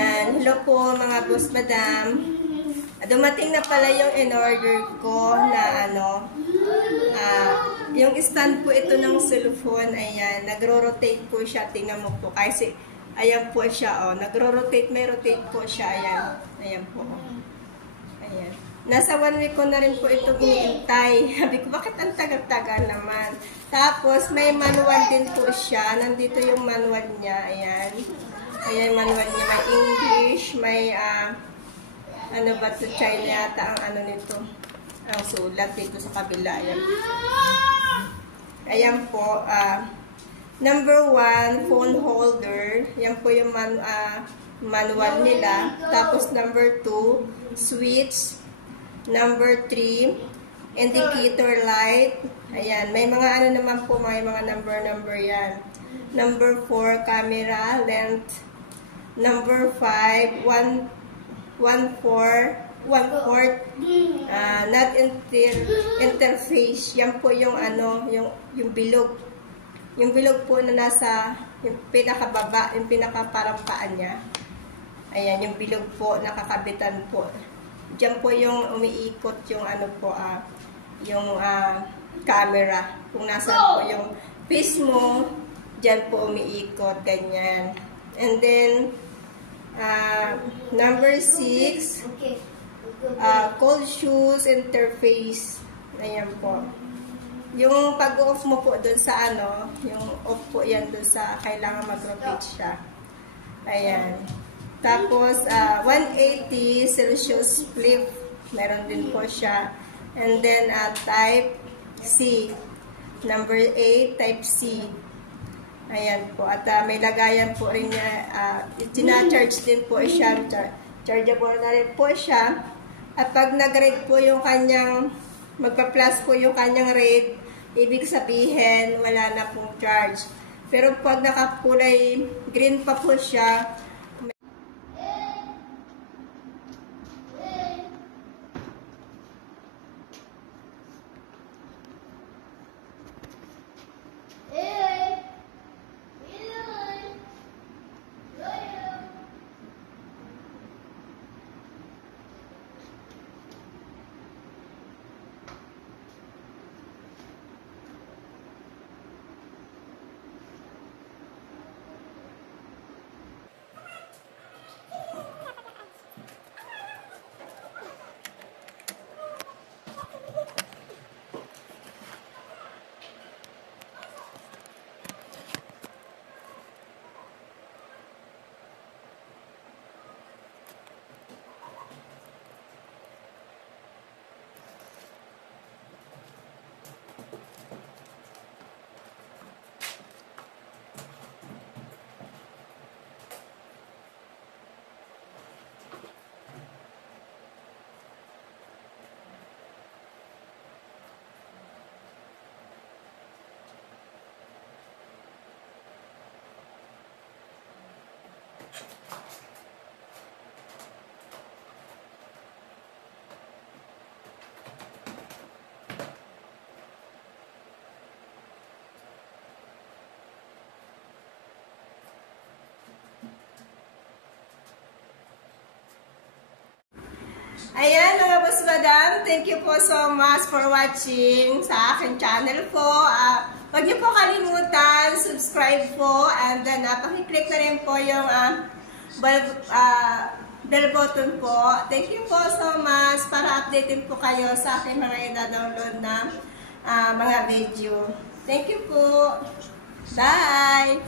Ayan. Hello po mga boss madam. Dumating na pala yung in-order ko na yung stand po ito ng cellphone. Ayan. Nagro-rotate po siya. Tingnan mo po. Kasi, ayan po siya. Nagro-rotate. May rotate po siya. Ayan. Ayan po. Ayan. Nasa 1 week ko na rin po itong iniintay. Sabi ko, bakit ang tagal-tagal naman? Tapos, may manual din po siya. Nandito yung manual niya. Ayan. Ayan, manual niya. May English, may, ano ba ito? China yata ang ano nito. Ang sulat dito sa kabila. Ayan. Ayan po. Number 1, phone holder. Yan po yung manual nila. Tapos, number 2, switch. Number 3, indicator light. Ayan. May mga ano naman po, may mga number yan. Number 4, camera, length. Number 5, 1/4, not interface. Yan po yung ano, yung bilog. Yung bilog po na nasa yung pinakababa, yung pinakaparang niya. Ayan, yung bilog po, nakakabitan po. Diyan po yung umiikot yung ano po, yung camera. Kung nasa po yung face mo, diyan po umiikot, ganyan. And then, number 6, cold shoes interface. Ayan po. Yung pag-off mo po dun sa ano, yung off po yan dun sa kailangan mag-rotate siya. Ayan. Tapos, 180 Celsius flip. Meron din po siya. And then, type C. Number 8, type C. Ayan po. At may lagayan po rin niya. Tina-charge din po siya. Chargeable na rin po siya. At pag nag-red po yung kanyang, magpa-plus po yung kanyang red, ibig sabihin, wala na pong charge. Pero pag nakakulay green pa po siya, ayan mga boss madam, thank you po so much for watching sa aking channel po. Huwag niyo po kalimutan, subscribe po, and then pakiclick na rin po yung bell button po. Thank you po so much para updated po kayo sa aking mga ida-download na mga video. Thank you po. Bye!